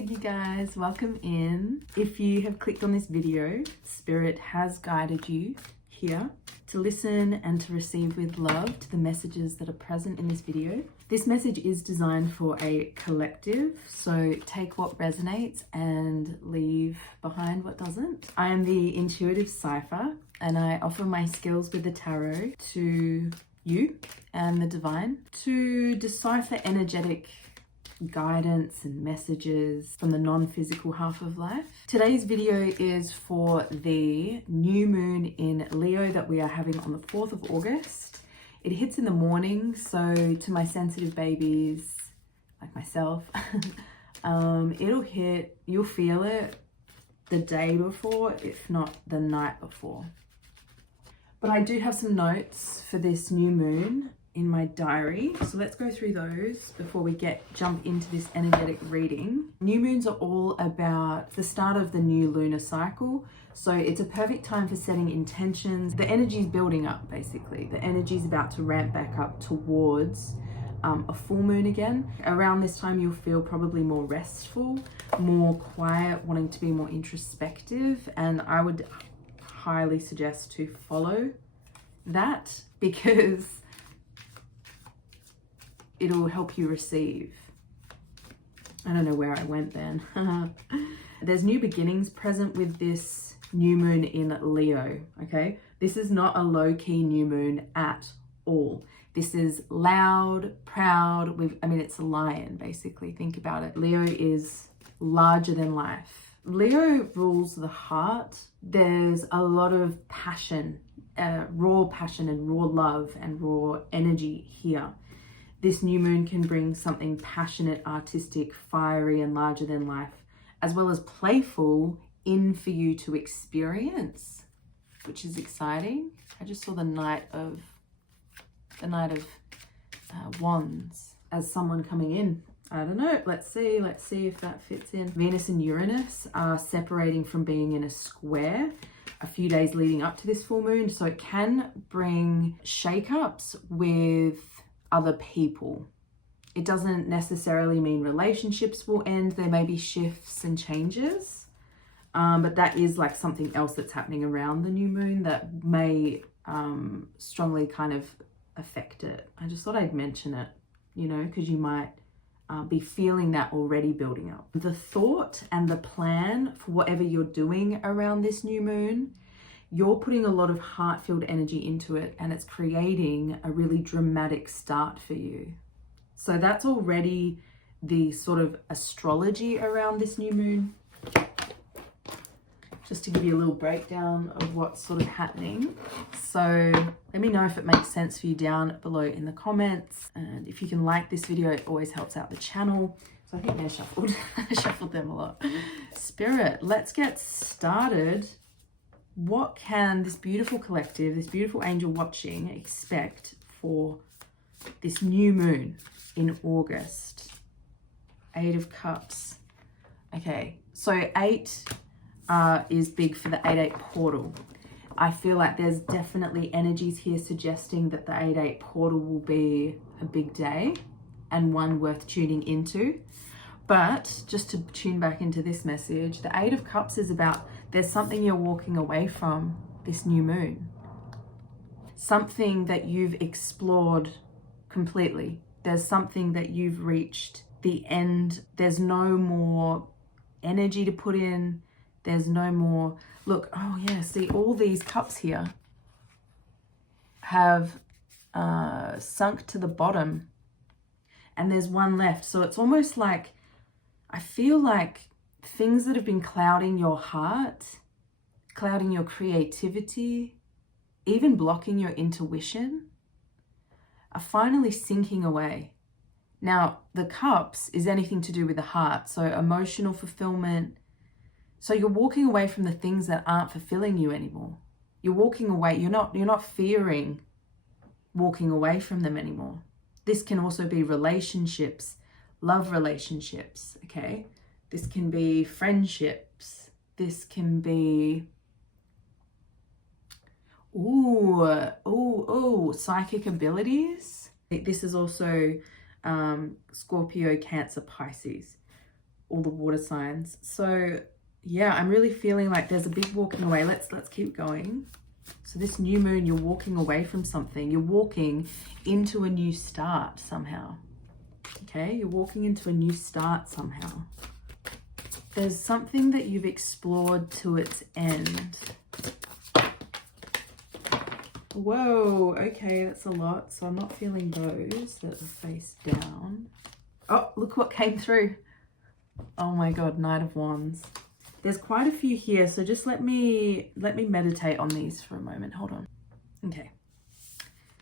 good, you guys? Welcome in. If you have clicked on this video, Spirit has guided you here to listen and to receive with love to the messages that are present in this video. This message is designed for a collective, so take what resonates and leave behind what doesn't. I am the intuitive cipher and I offer my skills with the tarot to you and the divine to decipher energetic guidance and messages from the non-physical half of life. Today's video is for the new moon in Leo that we are having on the 4th of August. It hits in the morning, so to my sensitive babies like myself, it'll hit, you'll feel it the day before, if not the night before. But I do have some notes for this new moon in my diary, so let's go through those before we jump into this energetic reading. New moons are all about the start of the new lunar cycle, so it's a perfect time for setting intentions. The energy is building up, basically. The energy is about to ramp back up towards a full moon again. Around this time you'll feel probably more restful, more quiet, wanting to be more introspective, and I would highly suggest to follow that because it'll help you receive. I don't know where I went then. There's new beginnings present with this new moon in Leo, okay? This is not a low-key new moon at all. This is loud, proud. It's a lion, basically. Think about it. Leo is larger than life. Leo rules the heart. There's a lot of passion, raw passion and raw love and raw energy here. This new moon can bring something passionate, artistic, fiery, and larger than life, as well as playful in for you to experience, which is exciting. I just saw the Knight of Wands as someone coming in. I don't know. Let's see if that fits in. Venus and Uranus are separating from being in a square a few days leading up to this full moon, so it can bring shakeups with other people. It doesn't necessarily mean relationships will end. There may be shifts and changes, but that is like something else that's happening around the new moon that may strongly kind of affect it. I just thought I'd mention it, because you might be feeling that already building up. The thought and the plan for whatever you're doing around this new moon, you're putting a lot of heart-filled energy into it, and it's creating a really dramatic start for you. So that's already the sort of astrology around this new moon. Just to give you a little breakdown of what's sort of happening. So let me know if it makes sense for you down below in the comments. And if you can like this video, it always helps out the channel. So I think they're shuffled. I shuffled them a lot. Spirit, let's get started. What can this beautiful collective, this beautiful angel watching, expect for this new moon in August? 8 of Cups. Okay, so 8 is big for the 8-8 portal. I feel like there's definitely energies here suggesting that the 8-8 portal will be a big day and one worth tuning into. But just to tune back into this message, the 8 of Cups is about there's something you're walking away from this new moon. Something that you've explored completely. There's something that you've reached the end. There's no more energy to put in. There's no more, look, oh yeah, see all these cups here have sunk to the bottom and there's one left. So it's almost like, I feel like things that have been clouding your heart, clouding your creativity, even blocking your intuition, are finally sinking away. Now, the cups is anything to do with the heart, so emotional fulfillment. So you're walking away from the things that aren't fulfilling you anymore. You're walking away, you're not fearing walking away from them anymore. This can also be relationships, love relationships, okay? This can be friendships. This can be, psychic abilities. This is also Scorpio, Cancer, Pisces. all the water signs. So yeah, I'm really feeling like there's a big walking away. Let's keep going. So this new moon, you're walking away from something. You're walking into a new start somehow. Okay, you're walking into a new start somehow. There's something that you've explored to its end. Whoa, okay, that's a lot. So I'm not feeling those that are face down. Oh, look what came through. Oh my God, Knight of Wands. There's quite a few here, so just let me meditate on these for a moment. Hold on. Okay.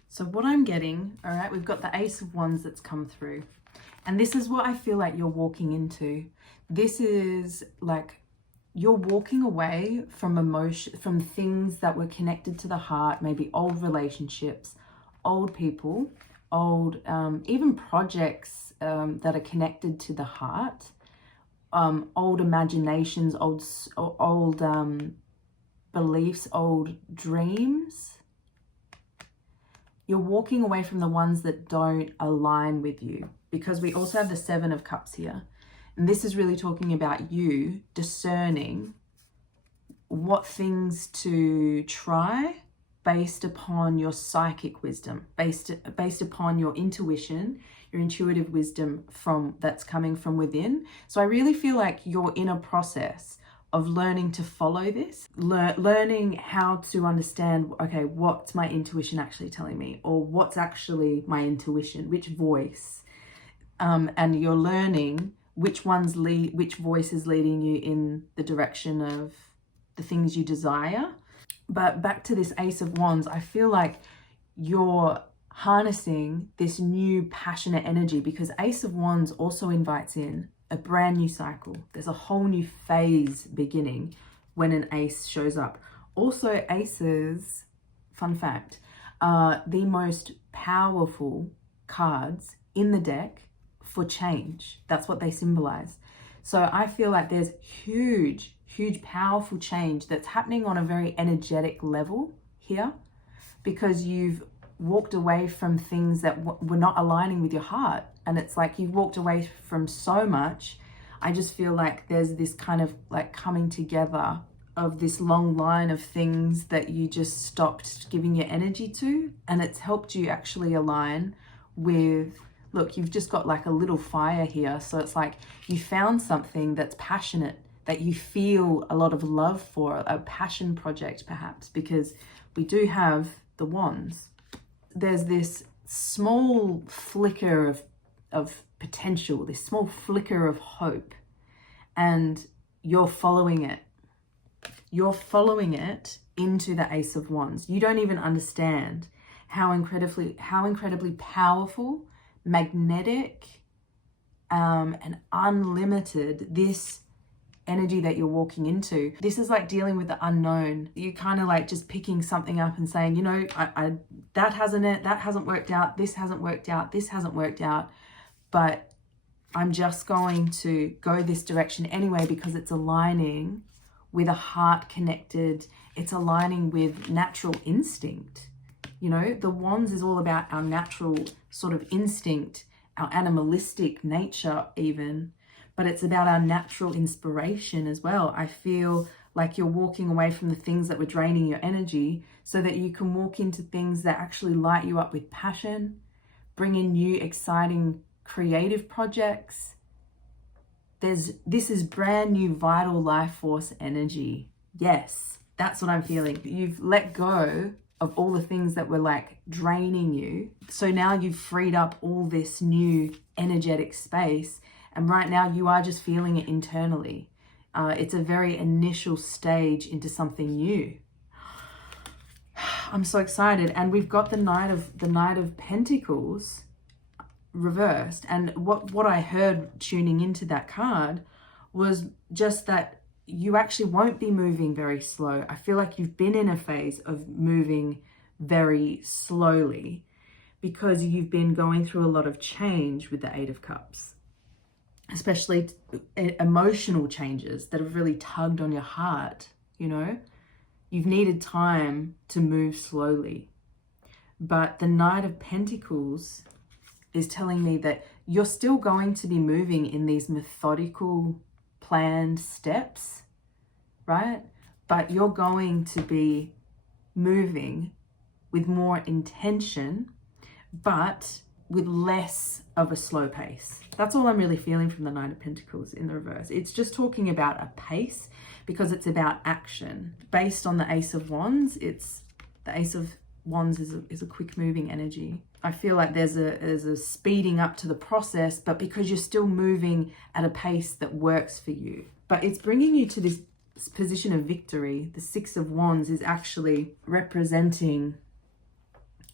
So what I'm getting, all right, we've got the Ace of Wands that's come through. And this is what I feel like you're walking into. This is like you're walking away from emotion, from things that were connected to the heart, maybe old relationships, old people, old, even projects that are connected to the heart. Old imaginations, old beliefs, old dreams. You're walking away from the ones that don't align with you, because we also have the Seven of Cups here. And this is really talking about you discerning what things to try based upon your psychic wisdom, based upon your intuition, your intuitive wisdom that's coming from within. So I really feel like you're in a process of learning to follow this, learning how to understand, okay, what's my intuition actually telling me, or what's actually my intuition, which voice, and you're learning which voice is leading you in the direction of the things you desire. But back to this Ace of Wands, I feel like you're harnessing this new passionate energy, because Ace of Wands also invites in a brand new cycle. There's a whole new phase beginning when an ace shows up. Also, aces, fun fact, are the most powerful cards in the deck for change. That's what they symbolize. So I feel like there's huge, powerful change that's happening on a very energetic level here, because you've walked away from things that were not aligning with your heart. And it's like you've walked away from so much. I just feel like there's this kind of like coming together of this long line of things that you just stopped giving your energy to. And it's helped you actually align with, look, you've just got like a little fire here. So it's like you found something that's passionate, that you feel a lot of love for, a passion project perhaps, because we do have the wands. There's this small flicker of potential, this small flicker of hope, and you're following it. You're following it into the Ace of Wands. You don't even understand how incredibly powerful, magnetic, and unlimited this energy that you're walking into. This is like dealing with the unknown. You kind of like just picking something up and saying, you know, that hasn't worked out, this hasn't worked out, this hasn't worked out, but I'm just going to go this direction anyway, because it's aligning with a heart connected, it's aligning with natural instinct. You know, the wands is all about our natural sort of instinct, our animalistic nature even, but it's about our natural inspiration as well. I feel like you're walking away from the things that were draining your energy so that you can walk into things that actually light you up with passion, bring in new, exciting, creative projects. This is brand new, vital life force energy. Yes, that's what I'm feeling. You've let go of all the things that were like draining you. So now you've freed up all this new energetic space. And right now you are just feeling it internally. It's a very initial stage into something new. I'm so excited. And we've got the Knight of Pentacles reversed. And what I heard tuning into that card was just that you actually won't be moving very slow. I feel like you've been in a phase of moving very slowly because you've been going through a lot of change with the Eight of Cups, especially emotional changes that have really tugged on your heart. You know, you've needed time to move slowly. But the Knight of Pentacles is telling me that you're still going to be moving in these methodical, planned steps, right? But you're going to be moving with more intention, but with less of a slow pace. That's all I'm really feeling from the Nine of Pentacles in the reverse. It's just talking about a pace because it's about action. Based on the Ace of Wands, it's the Ace of Wands is a quick moving energy. I feel like there's a speeding up to the process, but because you're still moving at a pace that works for you. But it's bringing you to this position of victory. The Six of Wands is actually representing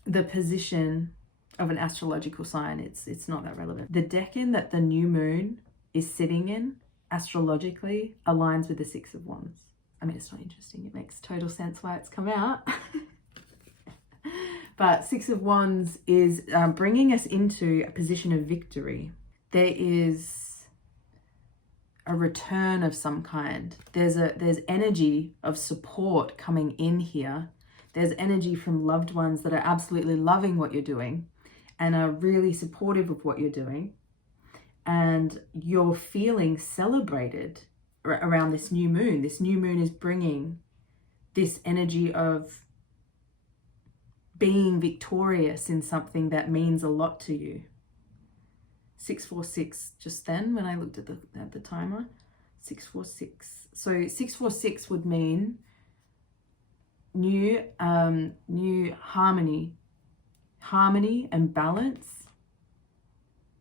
the position of an astrological sign. It's not that relevant. The decan that the new moon is sitting in astrologically aligns with the Six of Wands. I mean, it's not interesting. It makes total sense why it's come out. But Six of Wands is bringing us into a position of victory. There is a return of some kind. There's energy of support coming in here. There's energy from loved ones that are absolutely loving what you're doing and are really supportive of what you're doing. And you're feeling celebrated around this new moon. This new moon is bringing this energy of being victorious in something that means a lot to you. 646 just then when I looked at the timer. 646. So 646 would mean new harmony and balance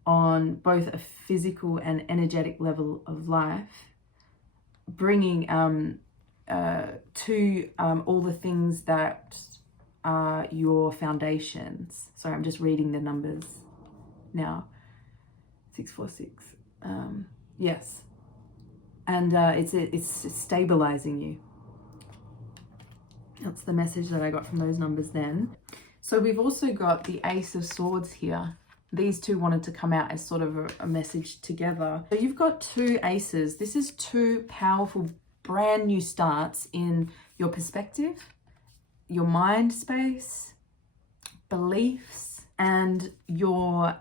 on both a physical and energetic level of life, bringing to all the things that are your foundations. Sorry, I'm just reading the numbers now. 646. Yes, and it's stabilizing you. That's the message that I got from those numbers then. So we've also got the Ace of Swords here. These two wanted to come out as sort of a message together. So you've got two aces. This is two powerful, brand new starts in your perspective, your mind space, beliefs, and your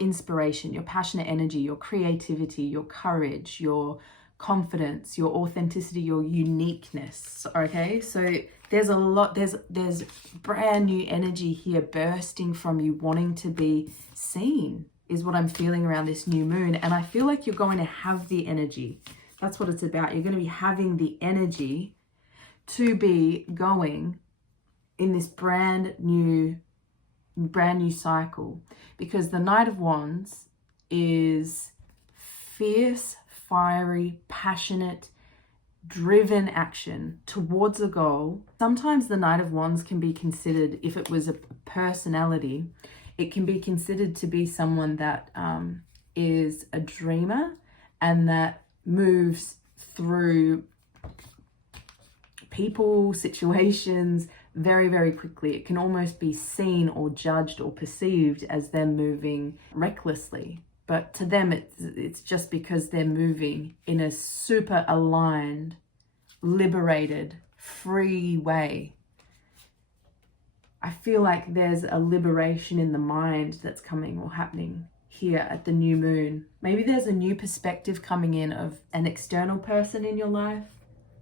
inspiration, your passionate energy, your creativity, your courage, your confidence, your authenticity, your uniqueness. Okay, so there's a lot, there's brand new energy here bursting from you, wanting to be seen is what I'm feeling around this new moon. And I feel like you're going to have the energy. That's what it's about. You're going to be having the energy to be going in this brand new cycle, because the Knight of Wands is fierce, fiery, passionate, driven action towards a goal. Sometimes the Knight of Wands can be considered, if it was a personality, it can be considered to be someone that is a dreamer and that moves through people, situations very, very quickly. It can almost be seen or judged or perceived as them moving recklessly. But to them, it's just because they're moving in a super aligned, liberated, free way. I feel like there's a liberation in the mind that's coming or happening here at the new moon. Maybe there's a new perspective coming in of an external person in your life,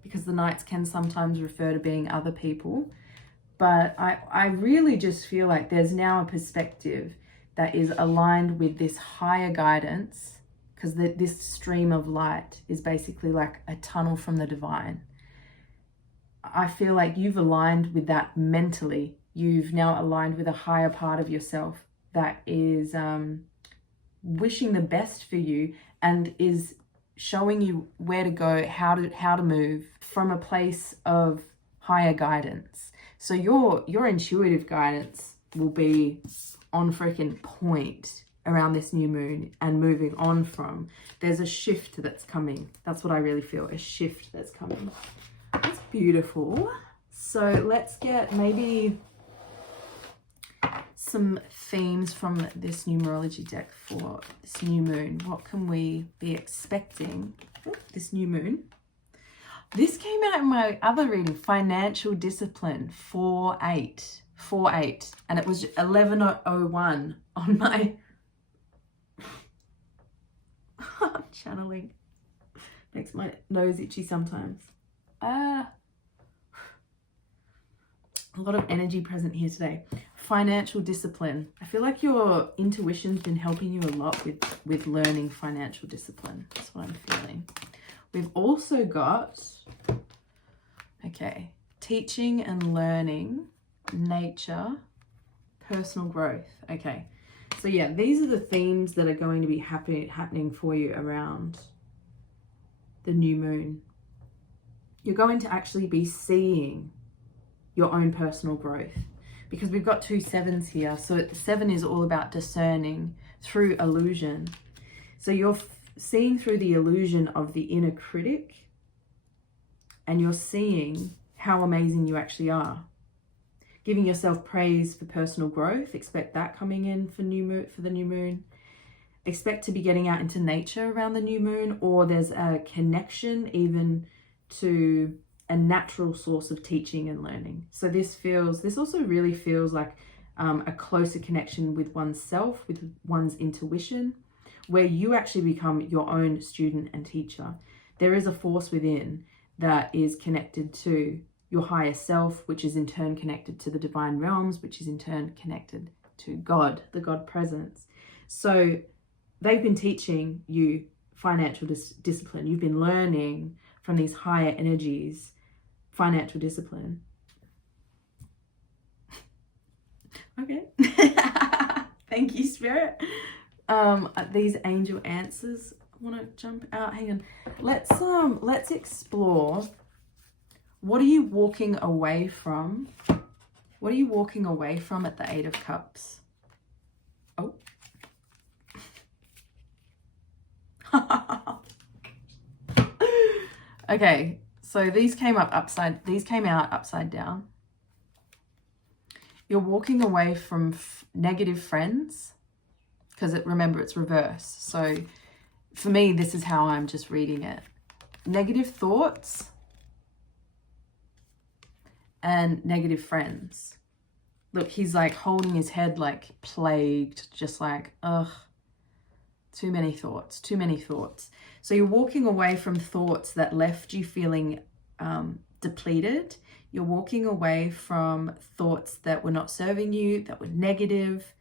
because the Knights can sometimes refer to being other people. But I really just feel like there's now a perspective that is aligned with this higher guidance, because this stream of light is basically like a tunnel from the divine. I feel like you've aligned with that mentally. You've now aligned with a higher part of yourself that is wishing the best for you and is showing you where to go, how to move from a place of higher guidance. So your intuitive guidance will be on freaking point around this new moon and moving on from. There's a shift that's coming. That's what I really feel, a shift that's coming. That's beautiful. So let's get maybe some themes from this numerology deck for this new moon. What can we be expecting this new moon? This came out in my other reading, financial discipline, 4/8, and it was 11:01 on my Channeling. Makes my nose itchy sometimes. A lot of energy present here today. Financial discipline. I feel like your intuition's been helping you a lot with learning financial discipline. That's what I'm feeling. We've also got, okay, teaching and learning, nature, personal growth. Okay, so yeah, these are the themes that are going to be happening for you around the new moon. You're going to actually be seeing your own personal growth, because we've got 2 7s here. So 7 is all about discerning through illusion. So you're seeing through the illusion of the inner critic, and you're seeing how amazing you actually are. Giving yourself praise for personal growth. Expect that coming in for the new moon. Expect to be getting out into nature around the new moon, or there's a connection even to a natural source of teaching and learning. So this also really feels like a closer connection with oneself, with one's intuition, where you actually become your own student and teacher. There is a force within that is connected to your higher self, which is in turn connected to the divine realms, which is in turn connected to God, the God presence. So they've been teaching you financial discipline. You've been learning from these higher energies financial discipline. Okay. Thank you, Spirit. These angel answers. I want to jump out. Hang on. Let's explore. What are you walking away from? What are you walking away from at the 8 of Cups? Oh. Okay, so these came out upside down. You're walking away from negative friends, because remember, it's reverse. So for me, this is how I'm just reading it. Negative thoughts and negative friends. Look, he's like holding his head like plagued, just like, ugh, too many thoughts. So you're walking away from thoughts that left you feeling depleted. You're walking away from thoughts that were not serving you, that were negative.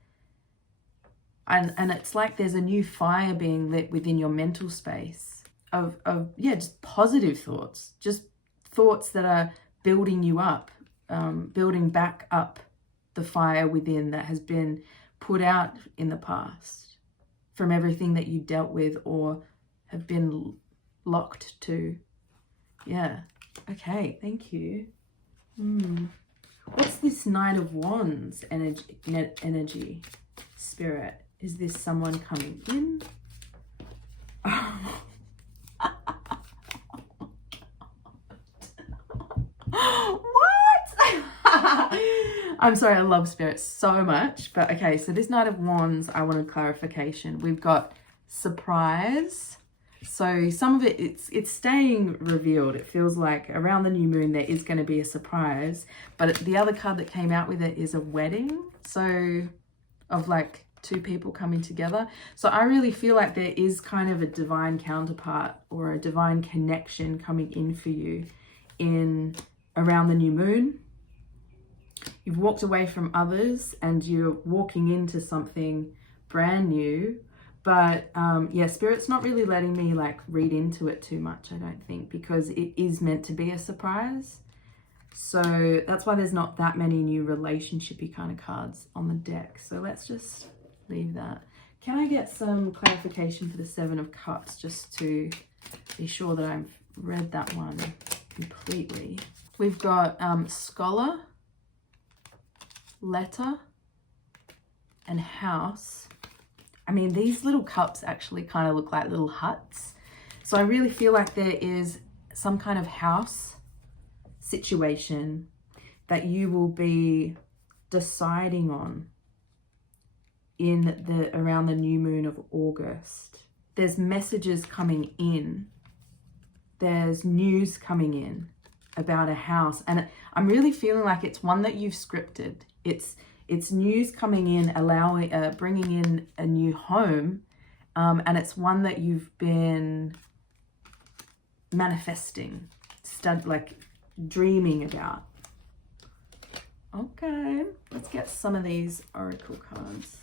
And it's like there's a new fire being lit within your mental space of just positive thoughts, just thoughts that are building you up, building back up the fire within that has been put out in the past from everything that you dealt with or have been locked to. Yeah. Okay. Thank you. What's this Knight of Wands energy? Spirit. Is this someone coming in? I'm sorry, I love Spirit so much. But okay, so this Knight of Wands, I wanted clarification. We've got surprise. So some of it's staying revealed. It feels like around the new moon there is going to be a surprise. But the other card that came out with it is a wedding. So of like 2 people coming together. So I really feel like there is kind of a divine counterpart or a divine connection coming in for you in around the new moon. You've walked away from others and you're walking into something brand new. But yeah, Spirit's not really letting me like read into it too much, I don't think, because it is meant to be a surprise. So that's why there's not that many new relationship-y kind of cards on the deck. So let's just leave that. Can I get some clarification for the 7 of Cups just to be sure that I've read that one completely? We've got scholar, letter, and house. I mean, these little cups actually kind of look like little huts. So I really feel like there is some kind of house situation that you will be deciding on in around the new moon of August. There's messages coming in. There's news coming in about a house. And I'm really feeling like it's one that you've scripted. It's news coming in, bringing in a new home, And it's one that you've been manifesting, like dreaming about. Okay, let's get some of these oracle cards.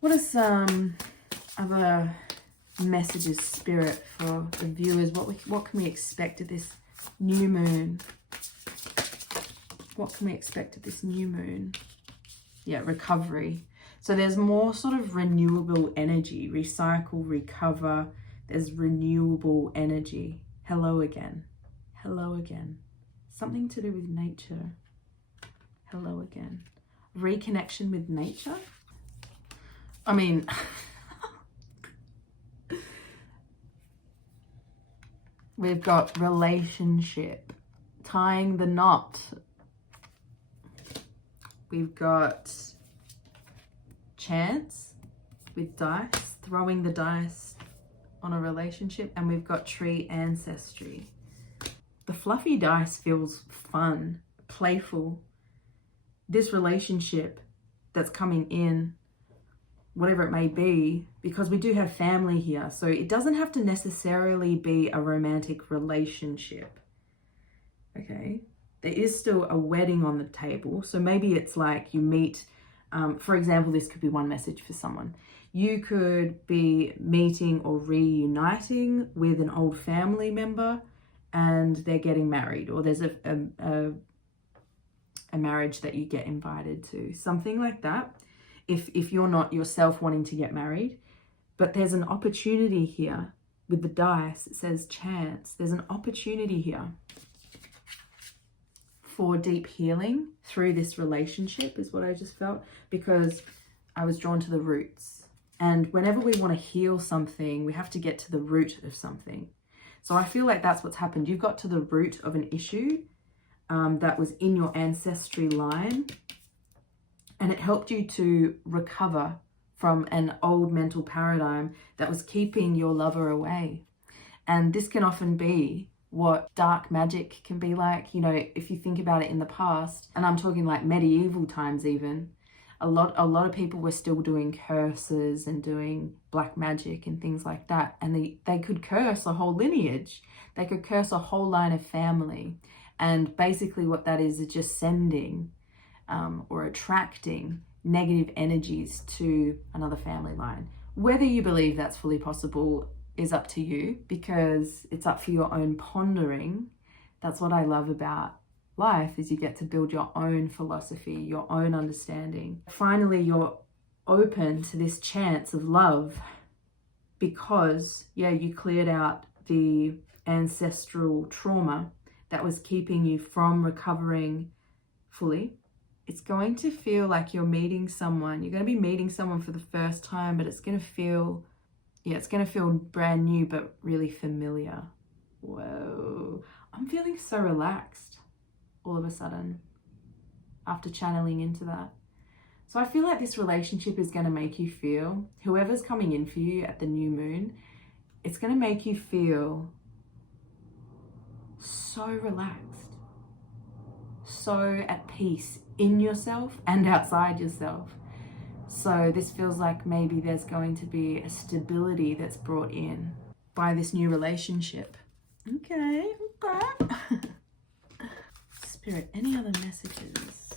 What are some other messages, Spirit, for the viewers? What can we expect of this new moon? What can we expect of this new moon? Yeah, recovery. So there's more sort of renewable energy, recycle, recover. There's renewable energy. Hello again. Hello again. Something to do with nature. Hello again. Reconnection with nature. I mean, we've got relationship, tying the knot. We've got chance with dice, throwing the dice on a relationship, and we've got tree ancestry. The fluffy dice feels fun, playful. This relationship that's coming in, whatever it may be, because we do have family here, so it doesn't have to necessarily be a romantic relationship. Okay, there is still a wedding on the table, so maybe it's like you meet, for example, this could be one message for someone. You could be meeting or reuniting with an old family member and they're getting married, or there's a marriage that you get invited to, something like that. If you're not yourself wanting to get married, but there's an opportunity here with the dice. It says chance. There's an opportunity here for deep healing through this relationship, is what I just felt, because I was drawn to the roots. And whenever we want to heal something, we have to get to the root of something. So I feel like that's what's happened. You've got to the root of an issue that was in your ancestry line, and it helped you to recover from an old mental paradigm that was keeping your lover away. And this can often be what dark magic can be like. You know, if you think about it in the past, and I'm talking like medieval times even, a lot of people were still doing curses and doing black magic and things like that. And they could curse a whole lineage. They could curse a whole line of family. And basically what that is just sending or attracting negative energies to another family line. Whether you believe that's fully possible is up to you, because it's up for your own pondering. That's what I love about life, is you get to build your own philosophy, your own understanding. Finally, you're open to this chance of love because, yeah, you cleared out the ancestral trauma that was keeping you from recovering fully. It's going to feel like you're meeting someone. You're going to be meeting someone for the first time, but it's going to feel, it's going to feel brand new, but really familiar. Whoa. I'm feeling so relaxed all of a sudden after channeling into that. So I feel like this relationship is going to make you feel, whoever's coming in for you at the new moon, it's going to make you feel so relaxed, so at peace in yourself and outside yourself. So this feels like maybe there's going to be a stability that's brought in by this new relationship. Okay. Spirit, any other messages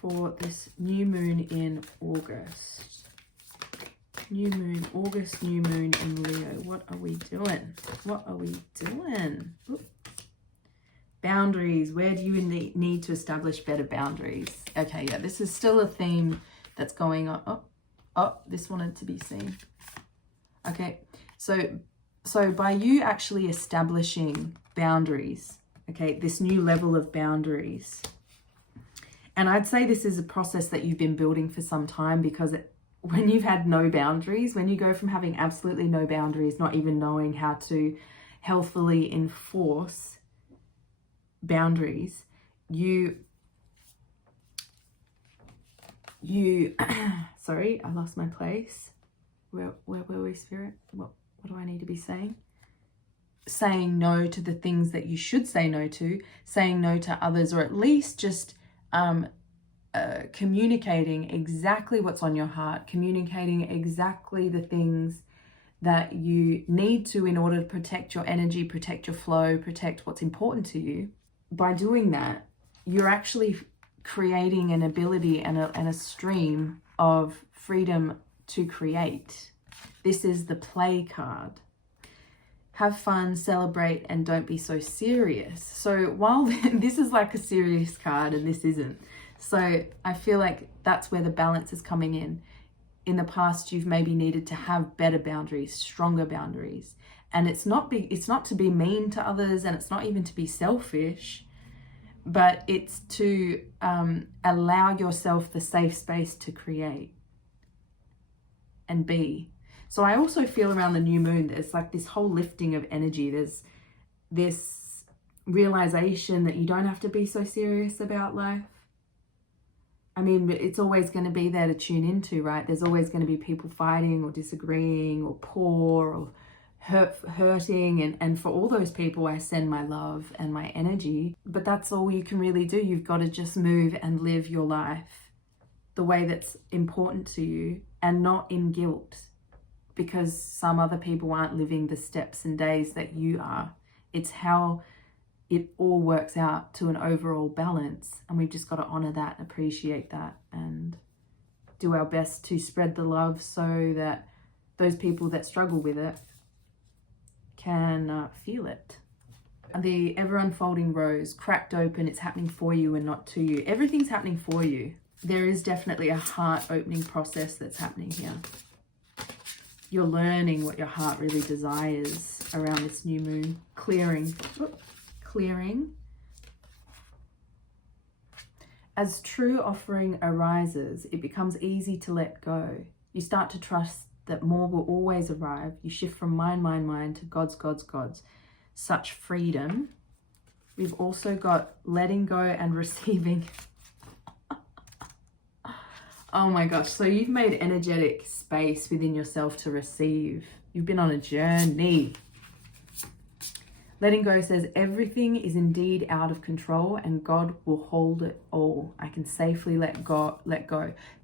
for this new moon in August? New moon, August, new moon in Leo. What are we doing? What are we doing? Oop. Boundaries. Where do you need to establish better boundaries? Okay, yeah, this is still a theme that's going on. Oh, this wanted to be seen. Okay, so by you actually establishing boundaries, okay, this new level of boundaries, and I'd say this is a process that you've been building for some time, because when you've had no boundaries, when you go from having absolutely no boundaries, not even knowing how to healthfully enforce boundaries, you sorry, I lost my place. Where were we, Spirit? What do I need to be saying? Saying no to the things that you should say no to, saying no to others, or at least just communicating exactly what's on your heart, communicating exactly the things that you need to in order to protect your energy, protect your flow, protect what's important to you. By doing that, you're actually creating an ability and a stream of freedom to create. This is the play card. Have fun, celebrate, and don't be so serious. So while this is like a serious card and this isn't, so I feel like that's where the balance is coming in. In the past, you've maybe needed to have better boundaries, stronger boundaries. And it's not to be mean to others, and it's not even to be selfish, but it's to allow yourself the safe space to create and be. So I also feel around the new moon, there's like this whole lifting of energy. There's this realization that you don't have to be so serious about life. I mean, it's always going to be there to tune into, right? There's always going to be people fighting or disagreeing or poor or hurting. And for all those people, I send my love and my energy. But that's all you can really do. You've got to just move and live your life the way that's important to you, and not in guilt because some other people aren't living the steps and days that you are. It's how it all works out to an overall balance, and we've just got to honor that, appreciate that, and do our best to spread the love so that those people that struggle with it can feel it. The ever unfolding rose, cracked open, it's happening for you and not to you. Everything's happening for you. There is definitely a heart opening process that's happening here. You're learning what your heart really desires around this new moon. Clearing. As true offering arises, it becomes easy to let go. You start to trust that more will always arrive. You shift from mind to God's. Such freedom. We've also got letting go and receiving. Oh my gosh, so you've made energetic space within yourself to receive. You've been on a journey. Letting go says everything is indeed out of control and God will hold it all. I can safely let go.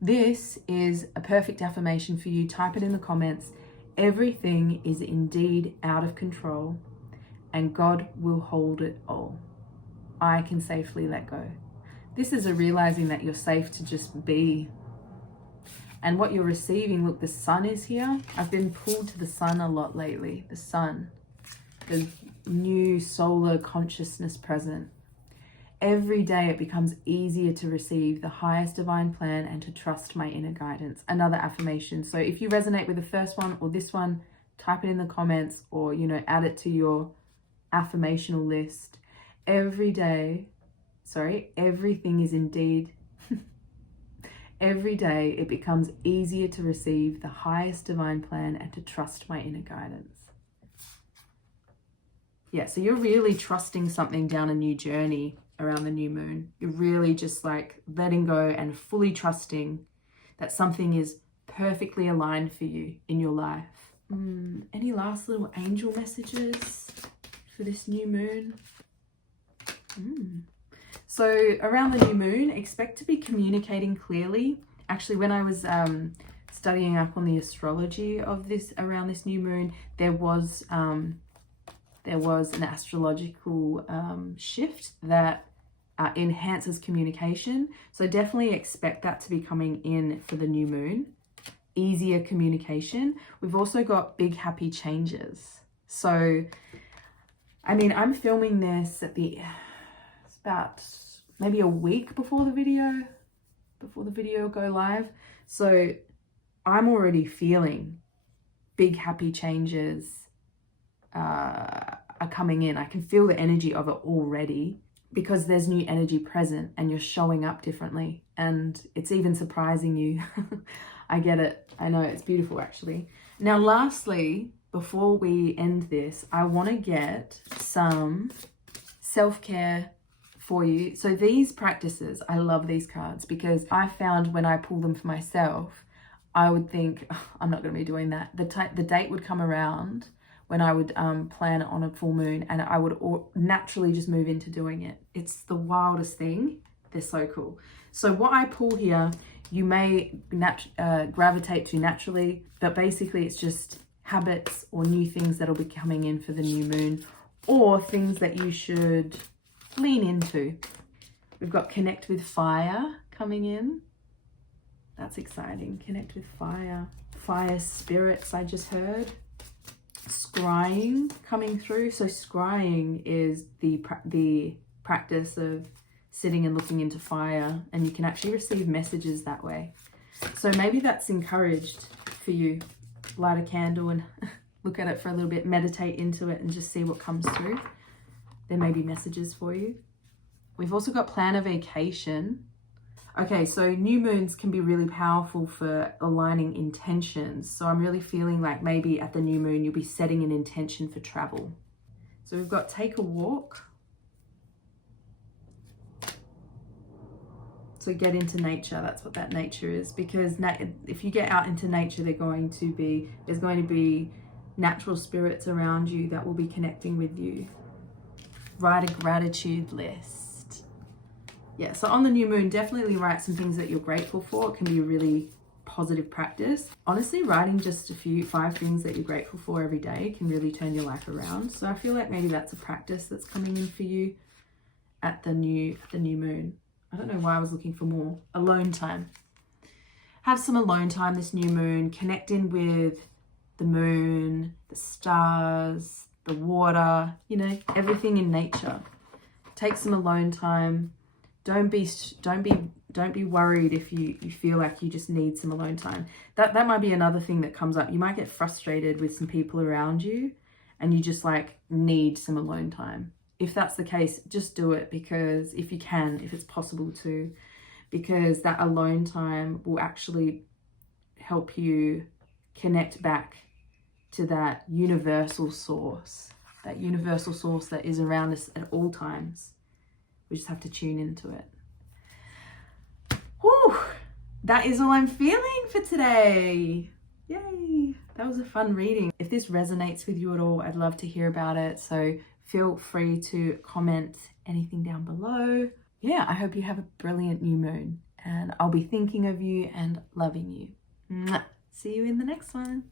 This is a perfect affirmation for you. Type it in the comments. Everything is indeed out of control and God will hold it all. I can safely let go. This is a realizing that you're safe to just be. And what you're receiving, look, the sun is here. I've been pulled to the sun a lot lately. The sun, the new solar consciousness present. Every day it becomes easier to receive the highest divine plan and to trust my inner guidance. Another affirmation. So if you resonate with the first one or this one, type it in the comments or, add it to your affirmational list. Everything is indeed every day it becomes easier to receive the highest divine plan and to trust my inner guidance. Yeah, so you're really trusting something down a new journey around the new moon. You're really just like letting go and fully trusting that something is perfectly aligned for you in your life. Any last little angel messages for this new moon? So around the new moon, expect to be communicating clearly. Actually, when I was studying up on the astrology of this around this new moon, there was an astrological shift that enhances communication. So definitely expect that to be coming in for the new moon. Easier communication. We've also got big happy changes. So, I mean, I'm filming this it's about maybe a week before the video go live. So I'm already feeling big happy changes are coming in. I can feel the energy of it already because there's new energy present and you're showing up differently and it's even surprising you. I get it. I know, it's beautiful actually. Now, lastly, before we end this, I want to get some self-care for you. So these practices, I love these cards because I found when I pull them for myself, I would think, oh, I'm not going to be doing that. The date would come around when I would plan it on a full moon and I would naturally just move into doing it. It's the wildest thing. They're so cool. So what I pull here, you may gravitate to naturally, but basically it's just habits or new things that'll be coming in for the new moon, or things that you should lean into. We've got connect with fire coming in. That's exciting. Connect with fire. Fire spirits, I just heard. Scrying coming through. So scrying is the practice of sitting and looking into fire, and you can actually receive messages that way. So maybe that's encouraged for you. Light a candle and look at it for a little bit, meditate into it and just see what comes through. There may be messages for you. We've also got plan a vacation. Okay, so new moons can be really powerful for aligning intentions. So I'm really feeling like maybe at the new moon, you'll be setting an intention for travel. So we've got take a walk. So get into nature. That's what that nature is. Because if you get out into nature, there's going to be natural spirits around you that will be connecting with you. Write a gratitude list. Yeah, so on the new moon, definitely write some things that you're grateful for. It can be a really positive practice. Honestly, writing just 5 things that you're grateful for every day can really turn your life around. So I feel like maybe that's a practice that's coming in for you at the new moon. I don't know why I was looking for more. Alone time. Have some alone time this new moon. Connect in with the moon, the stars, the water, you know, everything in nature. Take some alone time. Don't be worried if you feel like you just need some alone time. That might be another thing that comes up. You might get frustrated with some people around you and you just like need some alone time. If that's the case, just do it, because if you can, if it's possible to, because that alone time will actually help you connect back to that universal source that is around us at all times. We just have to tune into it. Whew, that is all I'm feeling for today. Yay, that was a fun reading. If this resonates with you at all, I'd love to hear about it. So feel free to comment anything down below. Yeah, I hope you have a brilliant new moon, and I'll be thinking of you and loving you. Mwah. See you in the next one.